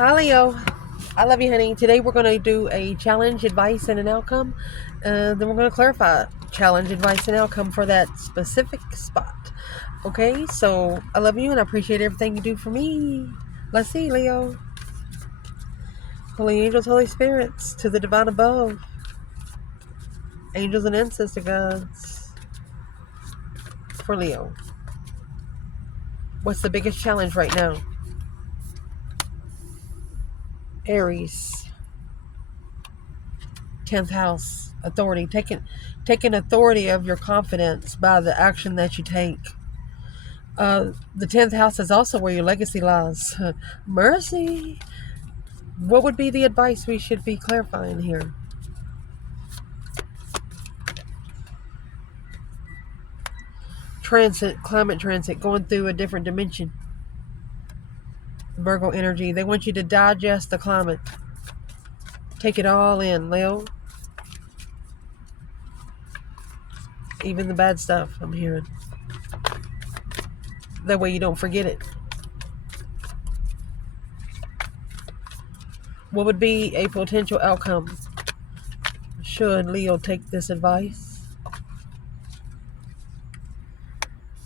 Hi, Leo. I love you, honey. Today we're going to do a challenge, advice, and an outcome. Then we're going to clarify challenge, advice, and outcome for that specific spot. Okay, so I love you and I appreciate everything you do for me. Let's see, Leo. Holy angels, Holy spirits, to the divine above, angels and ancestor gods for Leo. What's the biggest challenge right now? Aries. 10th house, authority, taking authority of your confidence by the action that you take. The 10th house is also where your legacy lies. Mercy. What would be the advice we should be clarifying here? Transit, climate transit, going through a different dimension. Virgo energy, they want you to digest the climate. Take it all in, Leo. Even the bad stuff I'm hearing. That way you don't forget it. What would be a potential outcome should Leo take this advice?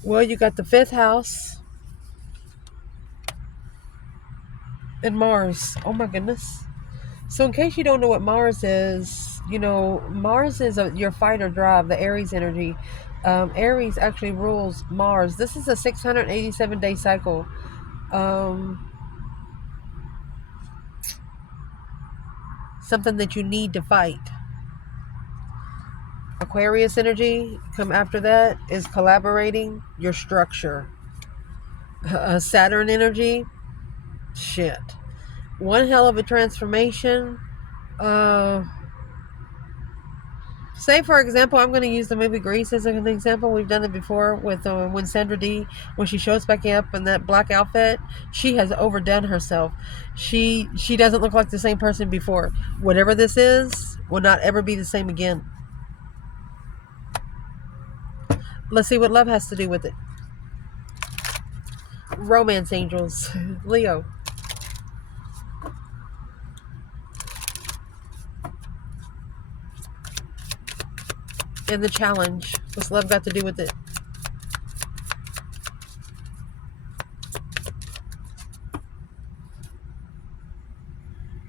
Well, you got the 5th house and Mars. Oh my goodness. So in case you don't know what Mars is, Mars is your fight or drive, the Aries energy. Aries actually rules Mars. This is a 687-day cycle. Something that you need to fight. Aquarius energy, come after that, is collaborating, your structure. Saturn energy, shit. One hell of a transformation. Say, for example, I'm going to use the movie Grease as an example. We've done it before with when Sandra Dee, when she shows back up in that black outfit, she has overdone herself. She doesn't look like the same person before. Whatever this is will not ever be the same again. Let's see what love has to do with it. Romance angels, Leo. And the challenge. What's love got to do with it?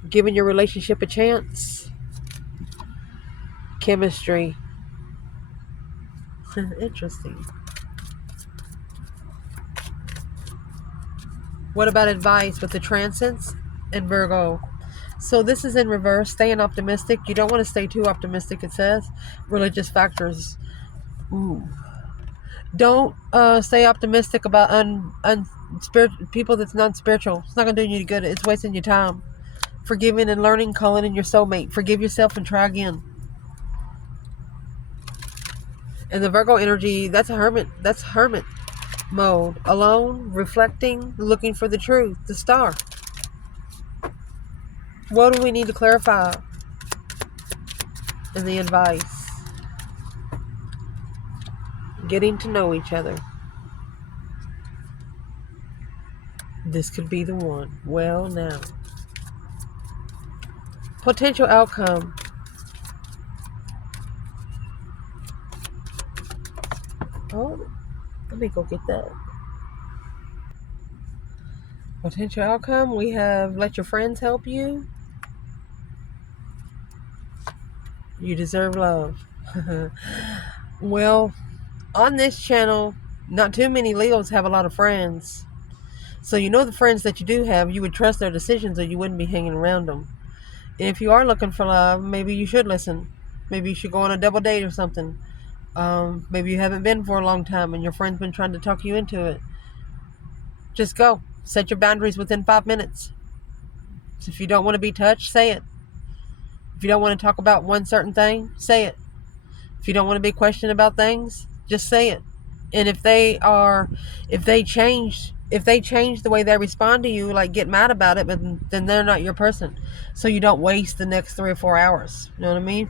Giving your relationship a chance. Chemistry. Interesting. What about advice with the transits and Virgo? So this is in reverse, staying optimistic. You don't want to stay too optimistic, it says. Religious factors. Ooh. Don't stay optimistic about people that's non-spiritual. It's not going to do you any good. It's wasting your time. Forgiving and learning, calling in your soulmate. Forgive yourself and try again. And the Virgo energy, that's a hermit. That's hermit mode. Alone, reflecting, looking for the truth, the star. What do we need to clarify in the advice? Getting to know each other. This could be the one. Well, now. Potential outcome. Oh, let me go get that. Potential outcome. We have let your friends help you. You deserve love. Well, on this channel, not too many Leos have a lot of friends. So the friends that you do have, you would trust their decisions or you wouldn't be hanging around them. And if you are looking for love, maybe you should listen. Maybe you should go on a double date or something. Maybe you haven't been for a long time and your friend's been trying to talk you into it. Just go. Set your boundaries within 5 minutes. So if you don't want to be touched, say it. If you don't want to talk about one certain thing, say it. If you don't want to be questioned about things, just say it. And if they change the way they respond to you, like get mad about it, but then they're not your person. So you don't waste the next 3 or 4 hours. You know what I mean?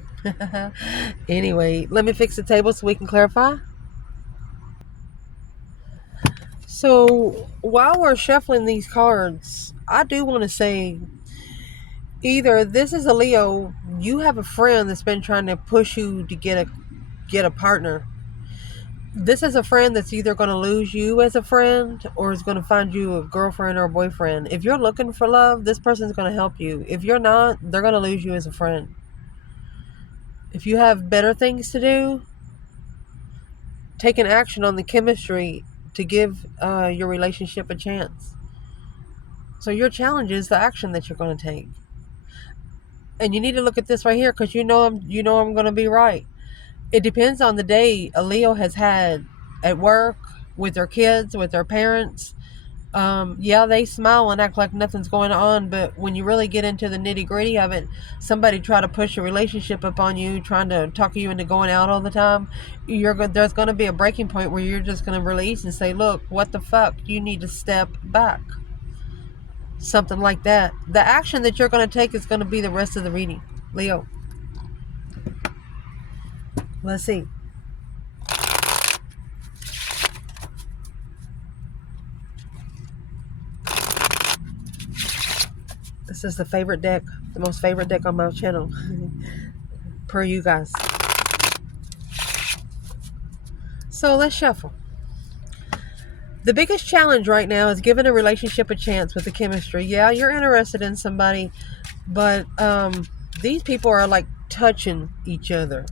Anyway, let me fix the table so we can clarify. So while we're shuffling these cards, I do want to say either this is a Leo, you have a friend that's been trying to push you to get a partner. This is a friend that's either going to lose you as a friend or is going to find you a girlfriend or a boyfriend. If you're looking for love, this person's going to help you. If you're not, they're going to lose you as a friend. If you have better things to do, take an action on the chemistry to give your relationship a chance. So your challenge is the action that you're going to take. And you need to look at this right here because you know I'm going to be right. It depends on the day a Leo has had at work, with their kids, with their parents. Yeah, they smile and act like nothing's going on, but when you really get into the nitty gritty of it, somebody try to push a relationship upon you, trying to talk you into going out all the time. There's going to be a breaking point where you're just going to release and say, look, what the fuck? You need to step back. Something like that. The action that you're going to take is going to be the rest of the reading, Leo. Let's see. This is the favorite deck, the most favorite deck on my channel, per you guys. So let's shuffle. The biggest challenge right now is giving a relationship a chance with the chemistry. Yeah, you're interested in somebody, but these people are like touching each other.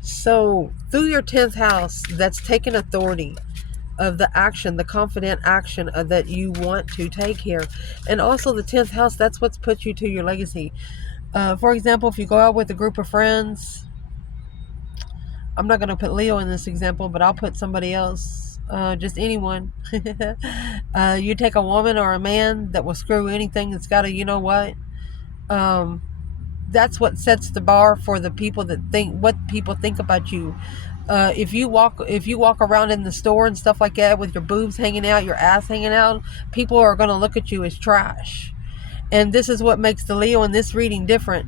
So through your 10th house, that's taking authority of the action, the confident action that you want to take here. And also the 10th house, that's what's put you to your legacy. For example, if you go out with a group of friends, I'm not going to put Leo in this example, but I'll put somebody else, just anyone. You take a woman or a man that will screw anything that's got a, you know what? That's what sets the bar for the people that think what people think about you. If you walk around in the store and stuff like that with your boobs hanging out, your ass hanging out, people are going to look at you as trash. And this is what makes the Leo in this reading different.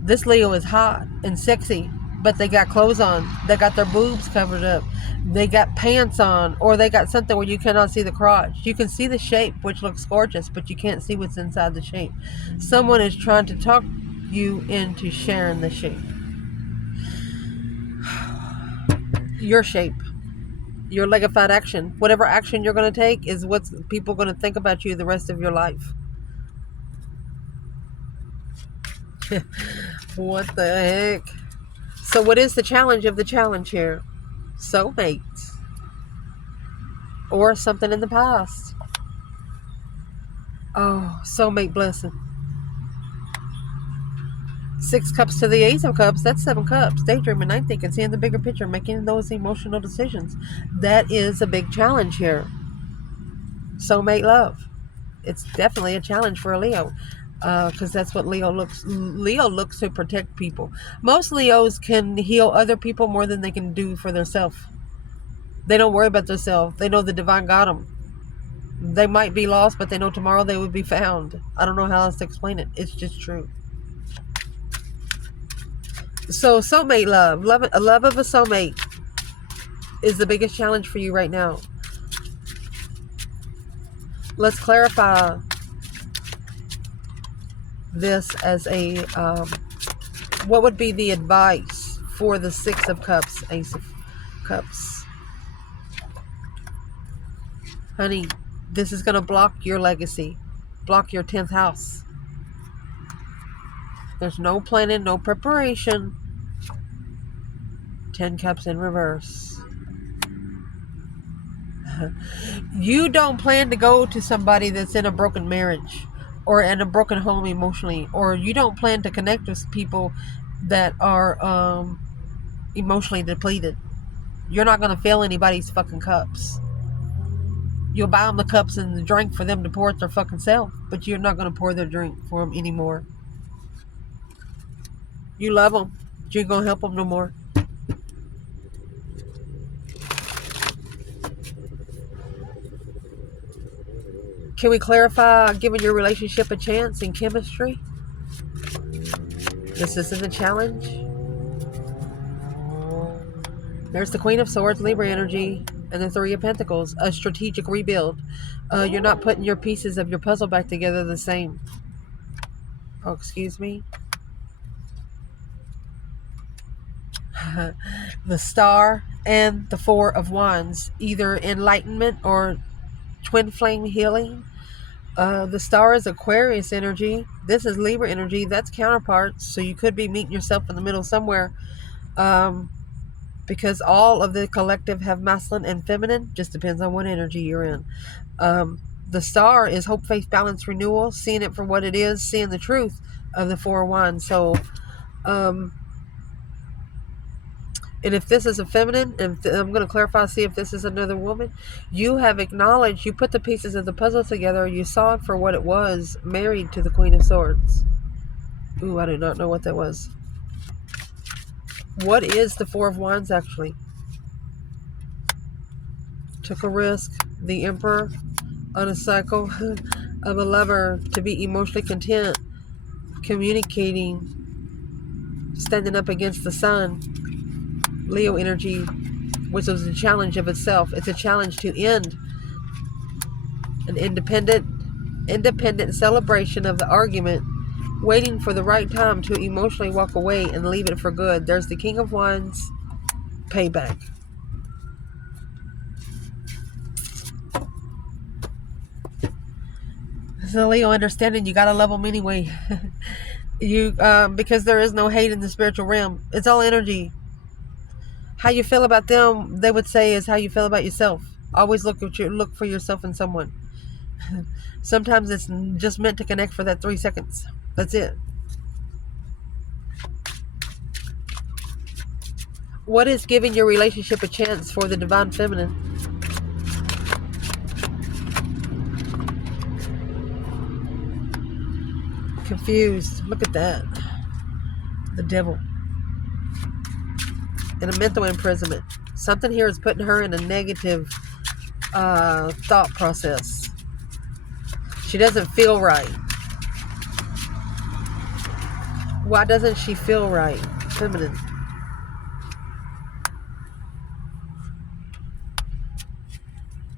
This Leo is hot and sexy, but they got clothes on. They got their boobs covered up. They got pants on, or they got something where you cannot see the crotch. You can see the shape, which looks gorgeous, but you can't see what's inside the shape. Someone is trying to talk you into sharing the shape. Your shape. Your legified action. Whatever action you're going to take is what people are going to think about you the rest of your life. What the heck? So what is the challenge of the challenge here? Soulmates. Or something in the past. Oh, soulmate blessing. 6 cups to the Ace of Cups. That's 7 cups. Daydreaming, I'm thinking, seeing the bigger picture, making those emotional decisions. That is a big challenge here. Soulmate love. It's definitely a challenge for a Leo. Because that's what Leo looks to protect people. Most Leos can heal other people more than they can do for themselves. They don't worry about themselves. They know the divine got them. They might be lost, but they know tomorrow they would be found. I don't know how else to explain it. It's just true. So soulmate love, a love of a soulmate is the biggest challenge for you right now. Let's clarify this as a, what would be the advice for the 6 of Cups, Ace of Cups? Honey, this is going to block your legacy, block your 10th house. There's no planning, no preparation. 10 Cups in reverse. You don't plan to go to somebody that's in a broken marriage or in a broken home emotionally, or you don't plan to connect with people that are emotionally depleted. You're not going to fill anybody's fucking cups. You'll buy them the cups and the drink for them to pour it their fucking self, but you're not going to pour their drink for them anymore. You love them, but you ain't going to help them no more. Can we clarify giving your relationship a chance in chemistry? This isn't a challenge. There's the Queen of Swords, Libra energy, and the Three of Pentacles, a strategic rebuild. You're not putting your pieces of your puzzle back together the same. Oh, excuse me. The Star and the Four of Wands, either enlightenment or twin flame healing. The Star is Aquarius energy. This is Libra energy. That's counterparts. So you could be meeting yourself in the middle somewhere. Because all of the collective have masculine and feminine. Just depends on what energy you're in. The Star is hope, faith, balance, renewal. Seeing it for what it is. Seeing the truth of the Four of Wands. So, and if this is a feminine, and I'm going to clarify, see if this is another woman, you have acknowledged, you put the pieces of the puzzle together, you saw it for what it was, married to the Queen of Swords. Ooh, I do not know what that was. What is the Four of Wands actually? Took a risk, the Emperor, on a cycle of a lover, to be emotionally content, communicating, standing up against the sun. Leo energy, which was a challenge of itself. It's a challenge to end an independent celebration of the argument, waiting for the right time to emotionally walk away and leave it for good. There's the King of Wands, payback. So Leo, understanding you gotta love them anyway. Because there is no hate in the spiritual realm. It's all energy. How you feel about them, they would say, is how you feel about yourself. Always look for yourself in someone. Sometimes it's just meant to connect for that 3 seconds. That's it. What is giving your relationship a chance for the divine feminine? Confused. Look at that. The devil. In a mental imprisonment. Something here is putting her in a negative thought process. She doesn't feel right. Why doesn't she feel right? Feminine.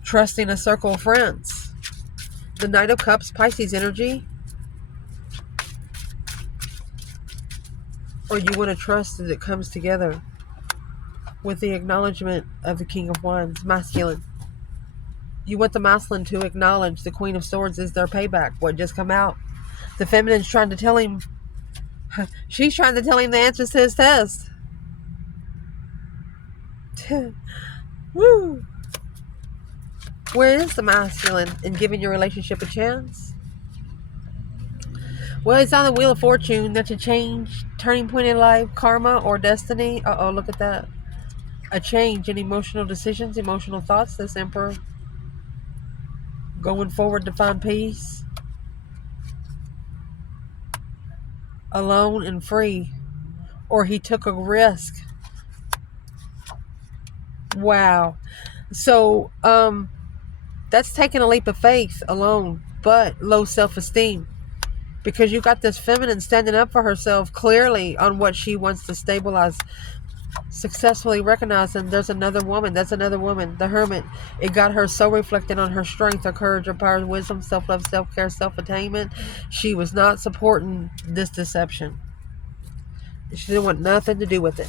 Trusting a circle of friends. The Knight of Cups, Pisces energy. Or you want to trust that it comes together with the acknowledgement of the King of Wands, masculine. You want the masculine to acknowledge the Queen of Swords is their payback. What just come out? The feminine's trying to tell him, she's trying to tell him the answers to his test. Woo! Where is the masculine in giving your relationship a chance? Well, it's on the Wheel of Fortune. That's a change, turning point in life, karma, or destiny. Uh-oh, look at that. A change in emotional decisions, emotional thoughts. This Emperor going forward to find peace. Alone and free. Or he took a risk. Wow. So, that's taking a leap of faith alone, but low self-esteem. Because you got this feminine standing up for herself clearly on what she wants to stabilize. Successfully recognizing there's another woman. That's another woman. The Hermit. It got her so reflected on her strength, her courage, her power, wisdom, self-love, self-care, self-attainment. She was not supporting this deception. She didn't want nothing to do with it.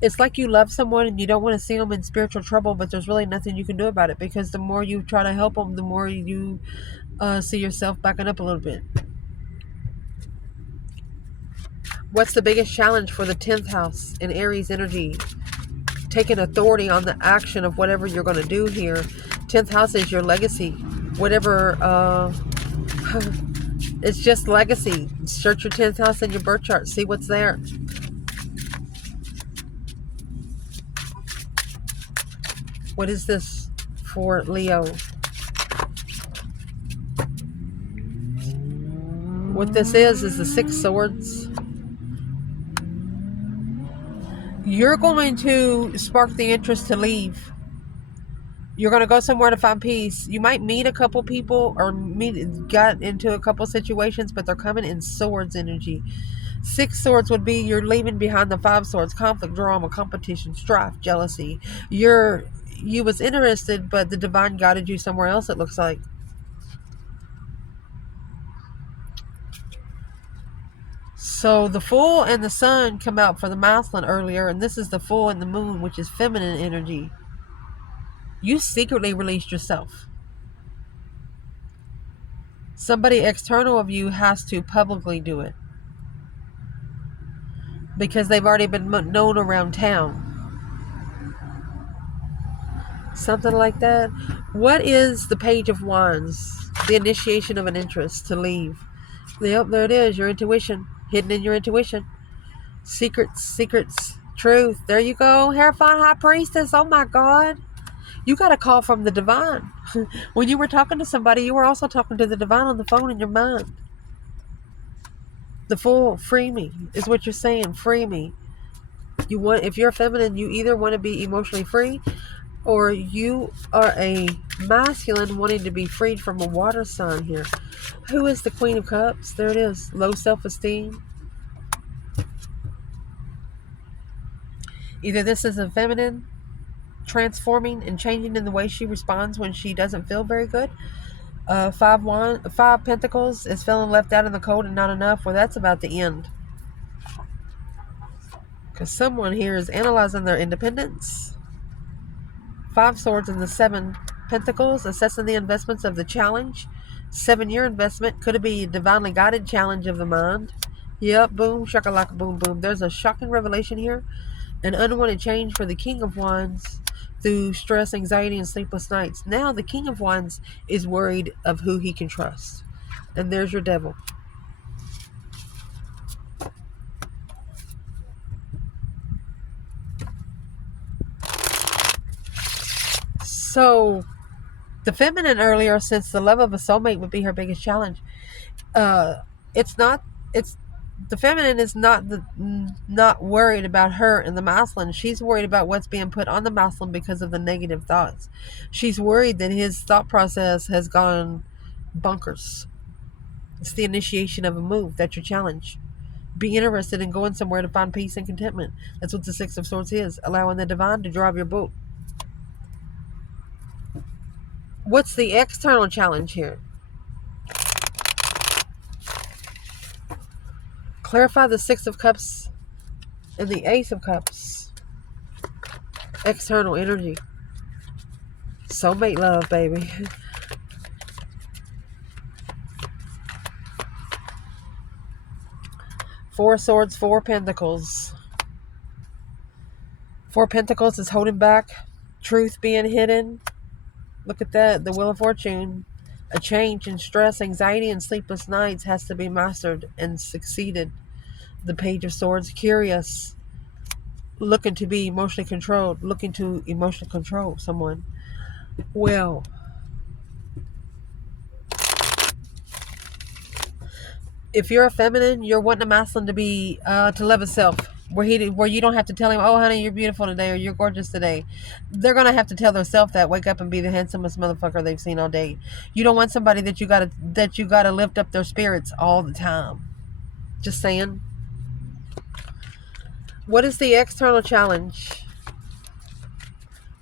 It's like you love someone and you don't want to see them in spiritual trouble, but there's really nothing you can do about it, because the more you try to help them, the more you see yourself backing up a little bit. What's the biggest challenge for the 10th house in Aries energy? Taking authority on the action of whatever you're going to do here. 10th house is your legacy. Whatever, it's just legacy. Search your 10th house in your birth chart. See what's there. What is this for Leo? What this is the 6 swords. You're going to spark the interest to leave. You're going to go somewhere to find peace. You might meet a couple people or got into a couple situations, but they're coming in swords energy. Six Swords would be you're leaving behind the Five Swords. Conflict, drama, competition, strife, jealousy. You was interested, but the divine guided you somewhere else, it looks like. So the Fool and the Sun come out for the masculine earlier, and this is the Fool and the Moon, which is feminine energy. You secretly released yourself. Somebody external of you has to publicly do it, because they've already been known around town. Something like that. What is the Page of Wands? The initiation of an interest to leave. Yep, there it is. Your intuition. Hidden in your intuition. Secrets. Truth. There you go. Hierophant High Priestess. Oh my God. You got a call from the divine. When you were talking to somebody, you were also talking to the divine on the phone in your mind. The Fool. Free me is what you're saying. Free me. If you're feminine, you either want to be emotionally free, or you are a masculine wanting to be freed from a water sign here. Who is the Queen of Cups? There it is. Low self-esteem. Either this is a feminine transforming and changing in the way she responds when she doesn't feel very good. Five Pentacles is feeling left out in the cold and not enough. Well, that's about the end. Because someone here is analyzing their independence. Five Swords and the Seven Pentacles, assessing the investments of the challenge. 7-year investment. Could it be a divinely guided challenge of the mind? Yep, boom, shakalaka, boom, boom. There's a shocking revelation here. An unwanted change for the King of Wands through stress, anxiety, and sleepless nights. Now the King of Wands is worried of who he can trust. And there's your Devil. So the feminine earlier, since the love of a soulmate would be her biggest challenge, the feminine is not worried about her and the masculine. She's worried about what's being put on the masculine because of the negative thoughts. She's worried that his thought process has gone bonkers. It's the initiation of a move. That's your challenge. Be interested in going somewhere to find peace and contentment. That's what the Six of Swords is. Allowing the divine to drive your boat. What's the external challenge here? Clarify the Six of Cups and the Ace of Cups. External energy. Soulmate love, baby. Four Swords, Four Pentacles. Four Pentacles is holding back. Truth being hidden. Look at that. The Wheel of Fortune. A change in stress, anxiety, and sleepless nights has to be mastered and succeeded. The Page of Swords. Curious. Looking to be emotionally controlled. Looking to emotionally control someone. Well, if you're a feminine, you're wanting a masculine to be to love himself, where you don't have to tell him, oh honey, you're beautiful today, or you're gorgeous today. They're gonna have to tell themselves that. Wake up and be the handsomest motherfucker they've seen all day. You don't want somebody that you gotta lift up their spirits all the time. Just saying. What is the external challenge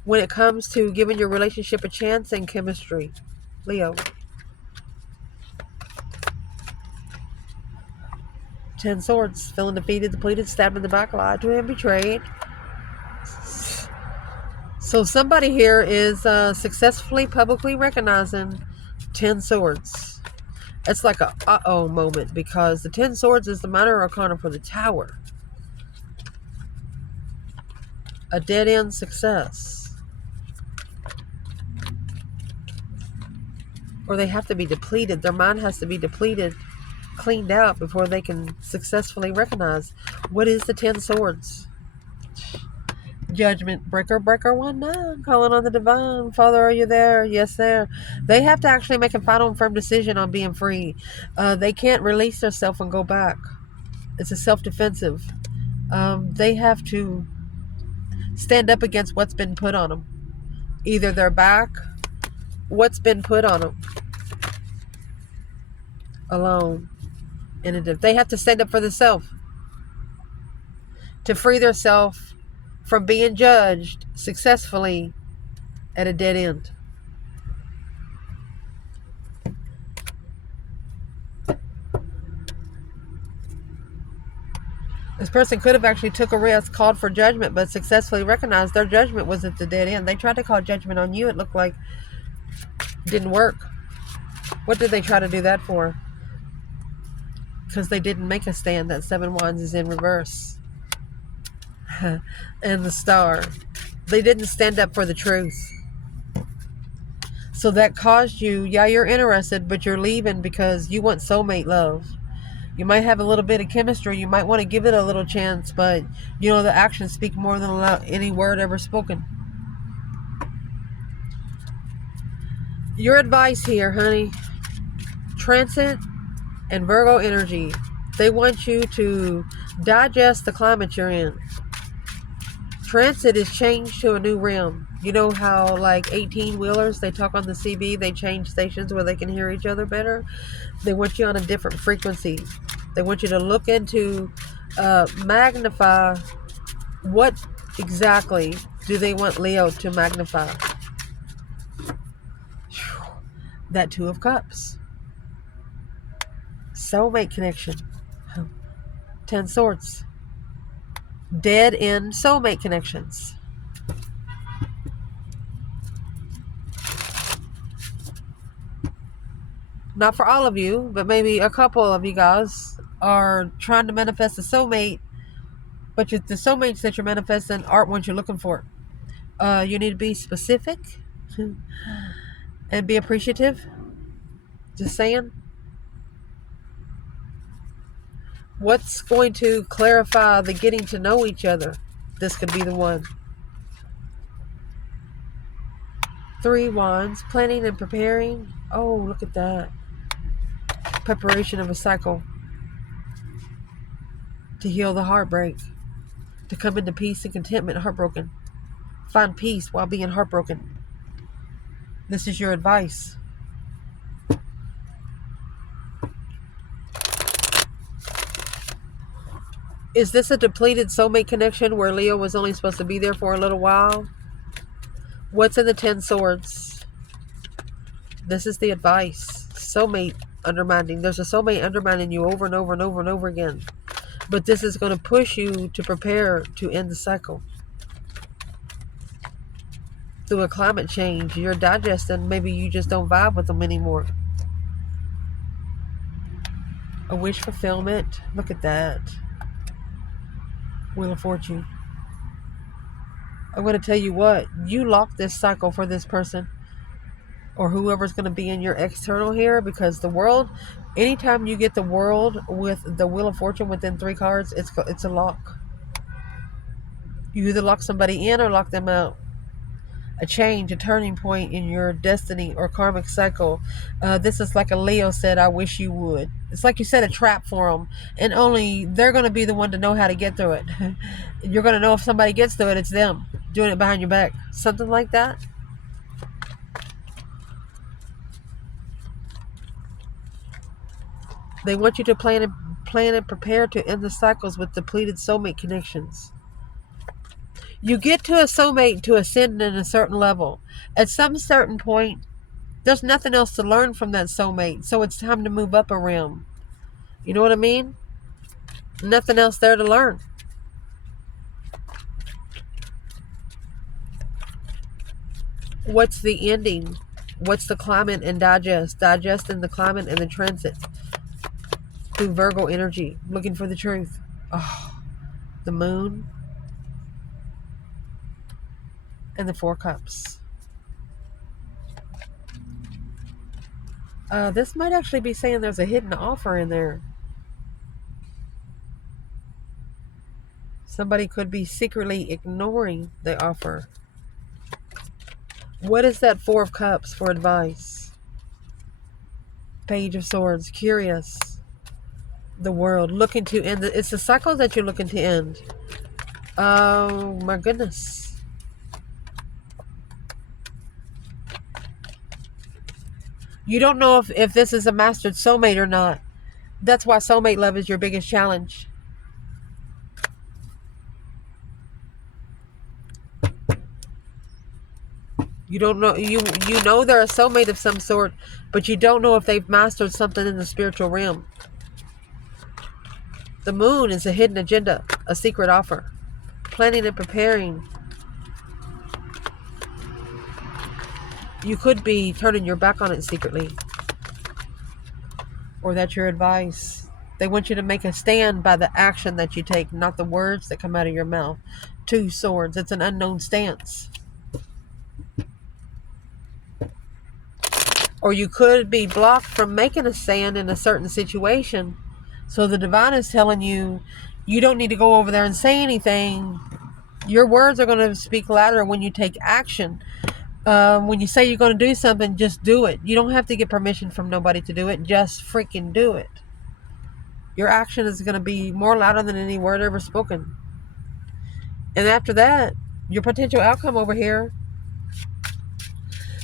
when it comes to giving your relationship a chance and chemistry, Leo? 10 Swords, feeling defeated, depleted, stabbed in the back, lied to, and betrayed. So somebody here is successfully publicly recognizing 10 Swords. It's like a uh-oh moment, because the 10 Swords is the minor arcana for the Tower. A dead-end success. Or they have to be depleted. Their mind has to be depleted, cleaned out, before they can successfully recognize. What is the 10 Swords? Judgment. Breaker 1-9, calling on the divine. Father, are you there? Yes, there. They have to actually make a final and firm decision on being free. They can't release themselves and go back. It's a self-defensive. They have to stand up against what's been put on them. Either their back, what's been put on them. Alone. And they have to stand up for themselves. to free themselves from being judged successfully at a dead end. This person could have actually took a risk, called for judgment, but successfully recognized their judgment was at the dead end. They tried to call judgment on you. It looked like it didn't work. What did they try to do that for? Because they didn't make a stand. That 7 Wands is in reverse. And the Star. They didn't stand up for the truth. So that caused you, yeah, you're interested, but you're leaving because you want soulmate love. You might have a little bit of chemistry. You might want to give it a little chance, but you know the actions speak more than any word ever spoken. Your advice here, honey, Transit and Virgo energy. They want you to digest the climate you're in. Transit is changed to a new realm. You know how like 18-wheelers, they talk on the CB, they change stations where they can hear each other better? They want you on a different frequency. They want you to look into, magnify. What exactly do they want Leo to magnify? That 2 of Cups. Soulmate connection. 10 Swords. Dead end soulmate connections. Not for all of you, but maybe a couple of you guys are trying to manifest a soulmate, but the soulmates that you're manifesting aren't what you're looking for. You need to be specific and be appreciative. Just saying. What's going to clarify the getting to know each other? This could be the one. 3 Wands, planning and preparing. Oh, look at that. Preparation of a cycle. To heal the heartbreak. To come into peace and contentment, heartbroken. Find peace while being heartbroken. This is your advice. Is this a depleted soulmate connection where Leo was only supposed to be there for a little while? What's in the 10 Swords? This is the advice. Soulmate undermining. There's a soulmate undermining you over and over and over and over again. But this is going to push you to prepare to end the cycle. Through a climate change, you're digesting. Maybe you just don't vibe with them anymore. A wish fulfillment. Look at that. Wheel of Fortune. I'm going to tell you what. You lock this cycle for this person. Or whoever's going to be in your external here. Because the world, anytime you get the world with the Wheel of Fortune within 3 cards, it's a lock. You either lock somebody in or lock them out. A change, a turning point in your destiny or karmic cycle. This is like a Leo said, I wish you would. It's like you set a trap for them, and only they're going to be the one to know how to get through it. You're going to know if somebody gets through it, it's them doing it behind your back. Something like that. They want you to plan and prepare to end the cycles with depleted soulmate connections. You get to a soulmate to ascend in a certain level. At some certain point, there's nothing else to learn from that soulmate. So it's time to move up a realm. You know what I mean? Nothing else there to learn. What's the ending? What's the climate and digest? Digesting the climate and the transit. Through Virgo energy. Looking for the truth. Oh, the moon. And the 4 Cups. This might actually be saying there's a hidden offer in there. Somebody could be secretly ignoring the offer. What is that 4 of Cups for advice? Page of Swords. Curious. The world. Looking to end. It's the cycle that you're looking to end. Oh my goodness. You don't know if this is a mastered soulmate or not. That's why soulmate love is your biggest challenge. You don't know, you know they're a soulmate of some sort, but you don't know if they've mastered something in the spiritual realm. The moon is a hidden agenda, a secret offer. Planning and preparing. You could be turning your back on it secretly. Or that's your advice. They want you to make a stand by the action that you take, not the words that come out of your mouth. Two swords. It's an unknown stance. Or you could be blocked from making a stand in a certain situation. So the divine is telling you, you don't need to go over there and say anything. Your words are going to speak louder when you take action. When you say you're going to do something, just do it. You don't have to get permission from nobody to do it. Just freaking do it. Your action is going to be more louder than any word ever spoken. And after that, your potential outcome over here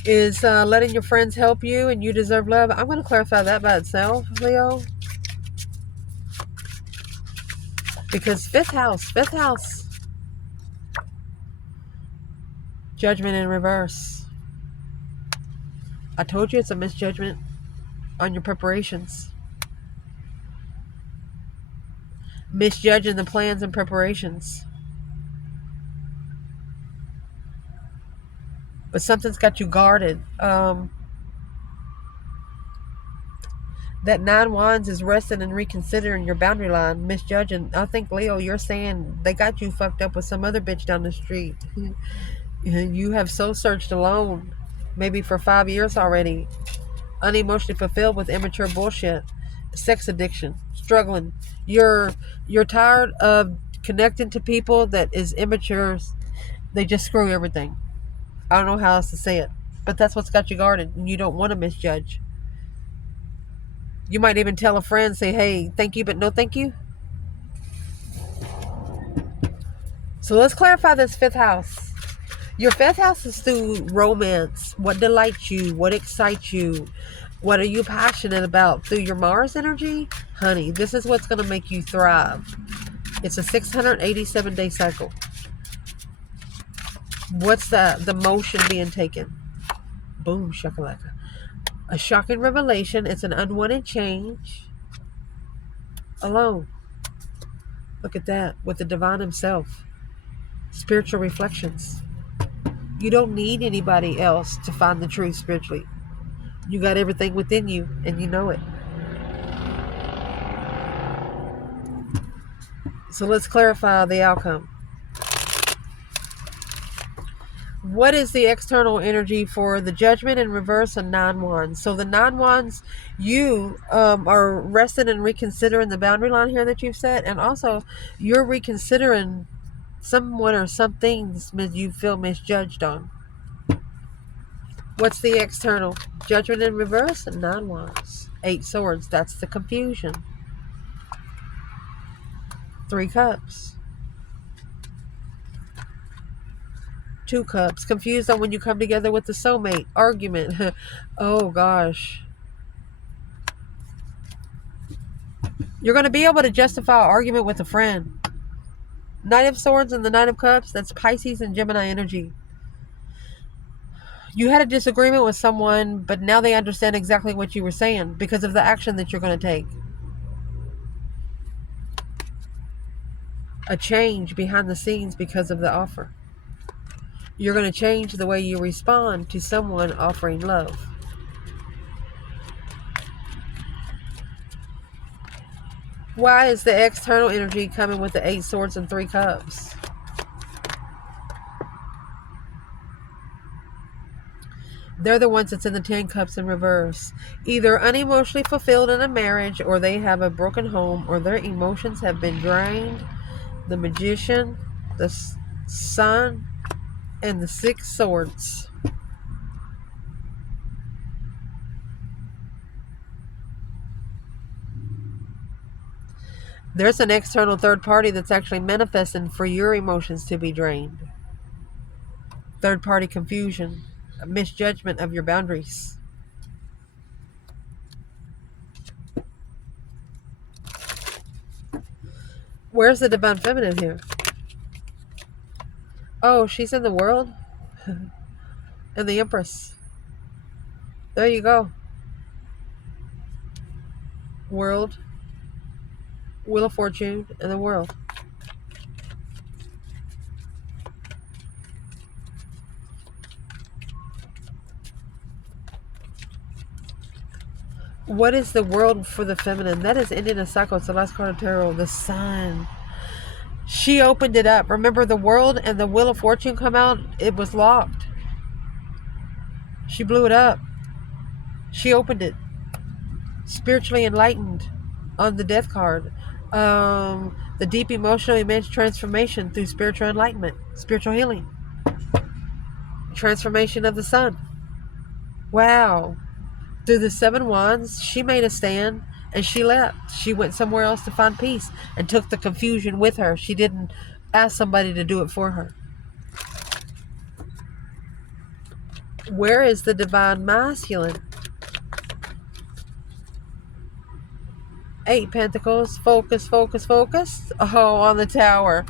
is letting your friends help you, and you deserve love. I'm going to clarify that by itself, Leo. Because fifth house, judgment in reverse. I told you it's a misjudgment on your preparations. Misjudging the plans and preparations. But something's got you guarded. That 9 wands is resting and reconsidering your boundary line, misjudging. I think, Leo, you're saying they got you fucked up with some other bitch down the street. You have soul searched alone, maybe for 5 years already. Unemotionally fulfilled with immature bullshit. Sex addiction. Struggling. You're tired of connecting to people that is immature. They just screw everything. I don't know how else to say it. But that's what's got you guarded, and you don't want to misjudge. You might even tell a friend, say, hey, thank you, but no thank you. So let's clarify this fifth house. Your fifth house is through romance. What delights you? What excites you? What are you passionate about? Through your Mars energy? Honey, this is what's going to make you thrive. It's a 687-day cycle. What's the motion being taken? Boom, shakalaka. A shocking revelation. It's an unwanted change. Alone. Look at that. With the divine himself. Spiritual reflections. You don't need anybody else to find the truth spiritually. You got everything within you, and you know it. So let's clarify the outcome. What is the external energy for the judgment in reverse and 9 wands? So the 9 wands, you are resting and reconsidering the boundary line here that you've set, and also you're reconsidering someone or some things you feel misjudged on. What's the external? Judgment in reverse and 9 wands. 8 swords, that's the confusion. 3 cups. 2 cups. Confused on when you come together with the soulmate. Argument. Oh gosh. You're going to be able to justify an argument with a friend. Knight of Swords and the Knight of Cups, that's Pisces and Gemini energy. You had a disagreement with someone, but now they understand exactly what you were saying because of the action that you're going to take. A change behind the scenes because of the offer. You're going to change the way you respond to someone offering love. Why is the external energy coming with the 8 swords and 3 cups? They're the ones that's in the 10 cups in reverse. Either unemotionally fulfilled in a marriage, or they have a broken home, or their emotions have been drained. The Magician, the Sun, and the 6 swords. There's an external third party that's actually manifesting for your emotions to be drained. Third party confusion, a misjudgment of your boundaries. Where's the divine feminine here? Oh, she's in the world? and the Empress. There you go. World, Wheel of Fortune, and the World. What is the World for the feminine? That is ending a cycle. It's the last card of tarot. The Sun. She opened it up. Remember, the World and the Wheel of Fortune come out? It was locked. She blew it up. She opened it. Spiritually enlightened on the Death card. The deep emotional immense transformation through spiritual enlightenment, spiritual healing, transformation of the Sun. Wow. Through the 7 wands, she made a stand and she left. She went somewhere else to find peace and took the confusion with her. She didn't ask somebody to do it for her. Where is the divine masculine? 8 Pentacles. Focus, focus, focus. Oh, on the Tower.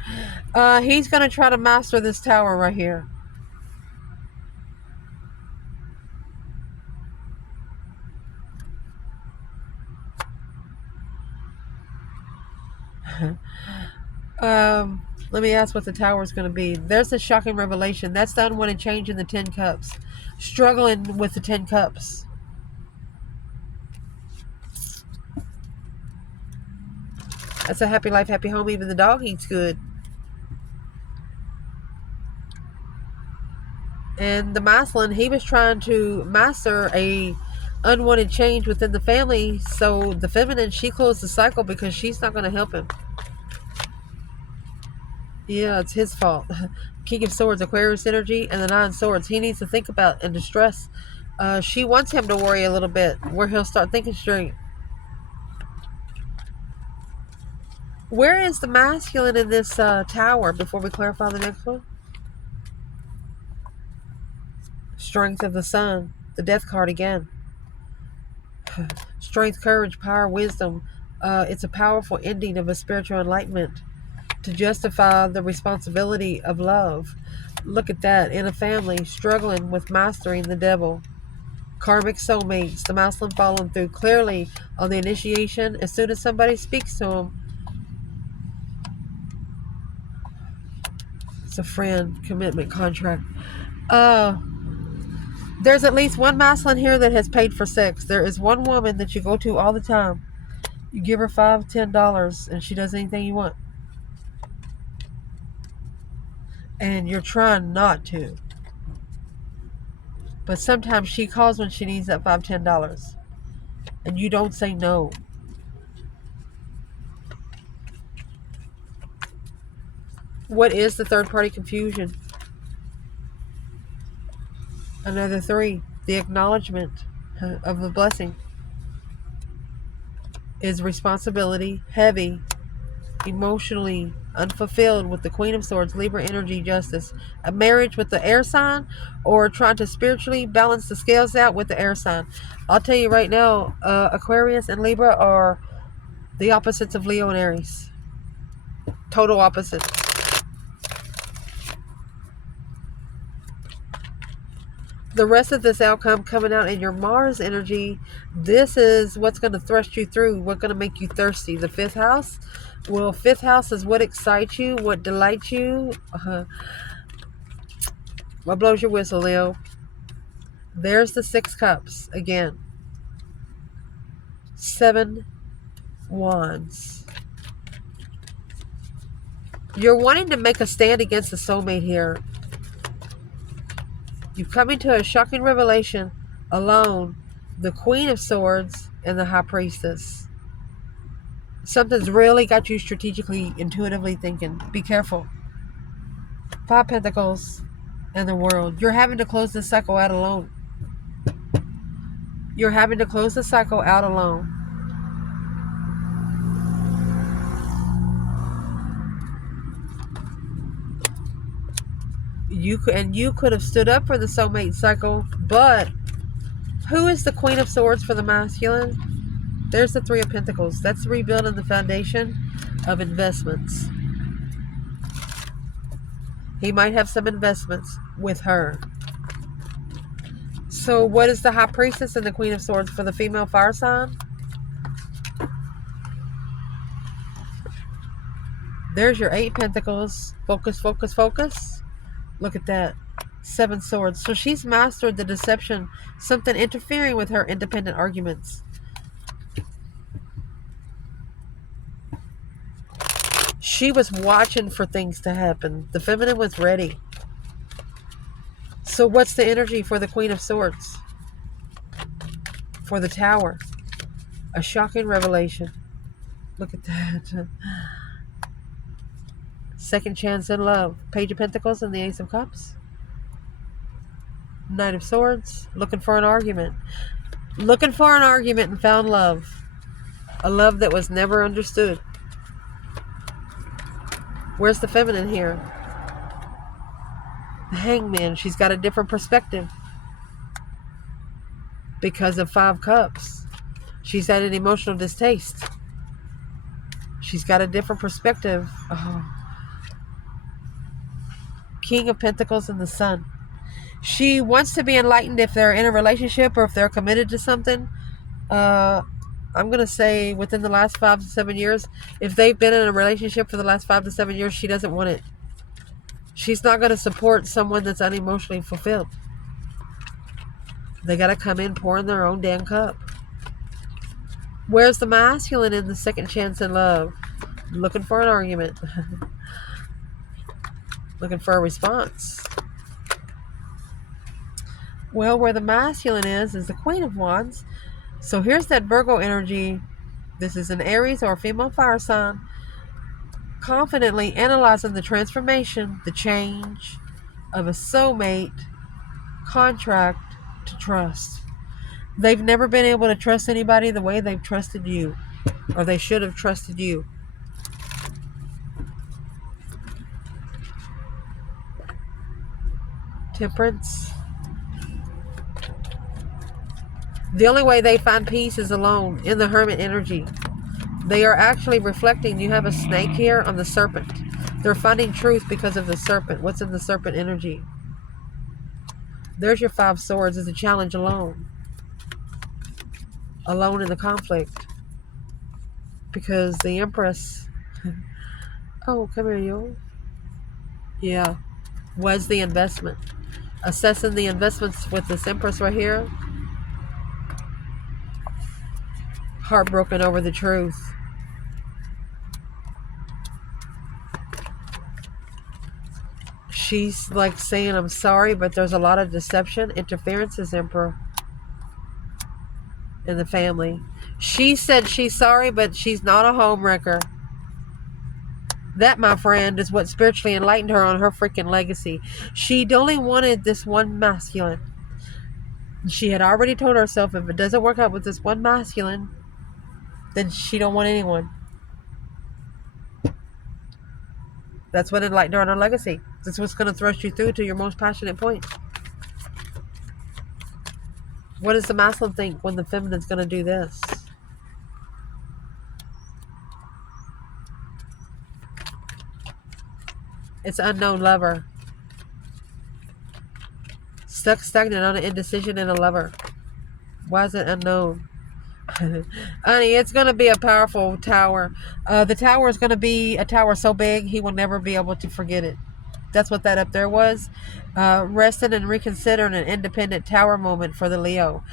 He's going to try to master this Tower right here. Let me ask what the Tower is going to be. There's a shocking revelation. That's the unwanted change in the 10 Cups. Struggling with the 10 Cups. That's a happy life, happy home. Even the dog eats good. And the masculine, he was trying to master a unwanted change within the family. So the feminine, she closed the cycle because she's not going to help him. Yeah, it's his fault. King of Swords, Aquarius energy, and the 9 Swords. He needs to think about and distress. She wants him to worry a little bit, where he'll start thinking straight. Where is the masculine in this Tower before we clarify the next one? Strength of the Sun. The Death card again. Strength, courage, power, wisdom. It's a powerful ending of a spiritual enlightenment to justify the responsibility of love. Look at that. In a family, struggling with mastering the devil. Karmic soulmates. The masculine following through clearly on the initiation. As soon as somebody speaks to him, it's a friend, commitment, contract. There's at least one masculine here that has paid for sex. There is one woman that you go to all the time. You give her $5, $10, and she does anything you want. And you're trying not to. But sometimes she calls when she needs that $5, $10. And you don't say no. What is the third party confusion? Another 3. The acknowledgement of the blessing is responsibility, heavy, emotionally unfulfilled with the Queen of Swords, Libra energy, justice. A marriage with the air sign, or trying to spiritually balance the scales out with the air sign. I'll tell you right now, Aquarius and Libra are the opposites of Leo and Aries. Total opposites. The rest of this outcome coming out in your Mars energy, this is what's going to thrust you through, what's going to make you thirsty. The 5th house. Well, 5th house is what excites you, what delights you. What blows your whistle, Leo? There's the 6 Cups again. 7 Wands. You're wanting to make a stand against the soulmate here. You come into a shocking revelation alone. The Queen of Swords and the High Priestess. Something's really got you strategically, intuitively thinking. Be careful. 5 Pentacles and the World. You're having to close this cycle out alone. You're having to close the cycle out alone. You could have stood up for the soulmate cycle, but who is the Queen of Swords for the masculine? There's the 3 of Pentacles. That's rebuilding the foundation of investments. He might have some investments with her. So what is the High Priestess and the Queen of Swords for the female fire sign? There's your 8 Pentacles. Focus, focus, focus. Look at that. 7 Swords. So she's mastered the deception, something interfering with her independent arguments. She was watching for things to happen. The feminine was ready. So what's the energy for the Queen of Swords? For the Tower. A shocking revelation. Look at that. Second chance in love. Page of Pentacles and the Ace of Cups. Knight of Swords. Looking for an argument. Looking for an argument and found love. A love that was never understood. Where's the feminine here? The Hangman. She's got a different perspective. Because of 5 Cups. She's had an emotional distaste. She's got a different perspective. Oh. King of Pentacles and the Sun. She wants to be enlightened if they're in a relationship or if they're committed to something. I'm going to say within the last 5 to 7 years, if they've been in a relationship for the last 5 to 7 years, she doesn't want it. She's not going to support someone that's unemotionally fulfilled. They got to come in pouring their own damn cup. Where's the masculine in the second chance in love? Looking for an argument. Looking for a response. Well, where the masculine is the Queen of Wands. So here's that Virgo energy. This is an Aries or a female fire sign. Confidently analyzing the transformation, the change of a soulmate contract to trust. They've never been able to trust anybody the way they've trusted you. Or they should have trusted you. Temperance. The only way they find peace is alone, in the Hermit energy. They are actually reflecting, you have a snake here on the serpent. They're finding truth because of the serpent. What's in the serpent energy? There's your 5 Swords. It's a challenge alone. Alone in the conflict. Because the Empress... Oh, come here, you. Yeah. Was the investment. Assessing the investments with this Empress right here. Heartbroken over the truth. She's like saying, I'm sorry, but there's a lot of deception, interferences, Emperor, in the family. She said she's sorry, but she's not a homewrecker. That, my friend, is what spiritually enlightened her on her freaking legacy. She only wanted this one masculine. She had already told herself, if it doesn't work out with this one masculine, then she don't want anyone. That's what enlightened her on her legacy. That's what's going to thrust you through to your most passionate point. What does the masculine think when the feminine's going to do this? It's unknown lover. Stuck stagnant on an indecision in a lover. Why is it unknown? Honey, it's going to be a powerful tower. The tower is going to be a tower so big he will never be able to forget it. That's what that up there was. Resting and reconsidering an independent tower moment for the Leo.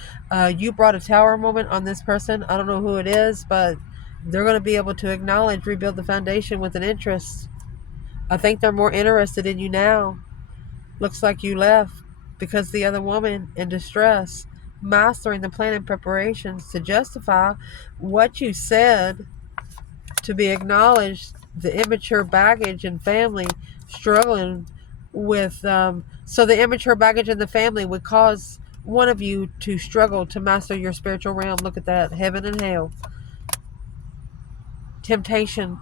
You brought a tower moment on this person. I don't know who it is, but they're going to be able to acknowledge, rebuild the foundation with an interest. I think they're more interested in you now. Looks like you left because the other woman in distress, mastering the plan and preparations to justify what you said, to be acknowledged, the immature baggage and family struggling with, so the immature baggage in the family would cause one of you to struggle to master your spiritual realm. Look at that, heaven and hell. Temptation,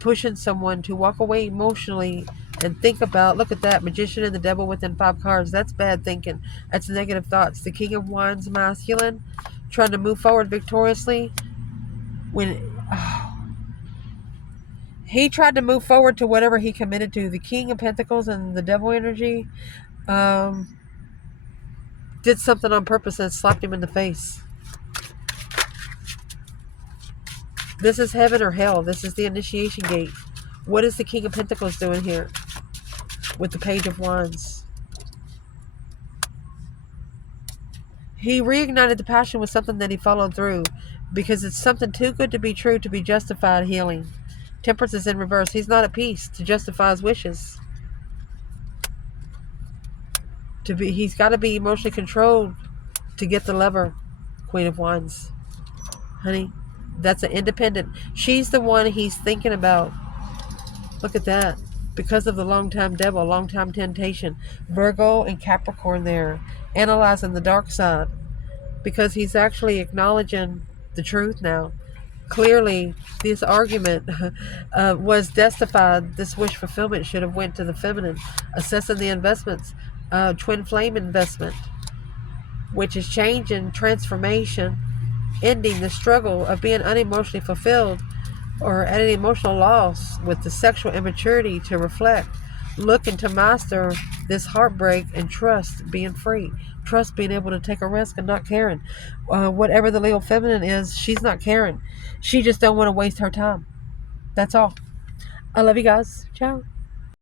pushing someone to walk away emotionally and think about, look at that, Magician and the Devil within 5 cards. That's bad thinking. That's negative thoughts. The King of Wands, masculine, trying to move forward victoriously. He tried to move forward to whatever he committed to. The King of Pentacles and the Devil energy. Did did something on purpose and slapped him in the face. This is heaven or hell. This is the initiation gate. What is the King of Pentacles doing here with the Page of Wands? He reignited the passion with something that he followed through, because it's something too good to be true to be justified healing. Temperance is in reverse. He's not at peace to justify his wishes. He's got to be emotionally controlled to get the lover. Queen of Wands. Honey, that's an independent. She's the one he's thinking about. Look at that. Because of the long-time devil, long-time temptation. Virgo and Capricorn there. Analyzing the dark side. Because he's actually acknowledging the truth now. Clearly, this argument was justified. This wish fulfillment should have went to the feminine. Assessing the investments. Twin flame investment. Which is change and transformation. Ending the struggle of being unemotionally fulfilled or at an emotional loss with the sexual immaturity to reflect. Looking to master this heartbreak and trust being free. Trust being able to take a risk and not caring. Whatever the Leo feminine is, she's not caring. She just don't want to waste her time. That's all. I love you guys. Ciao.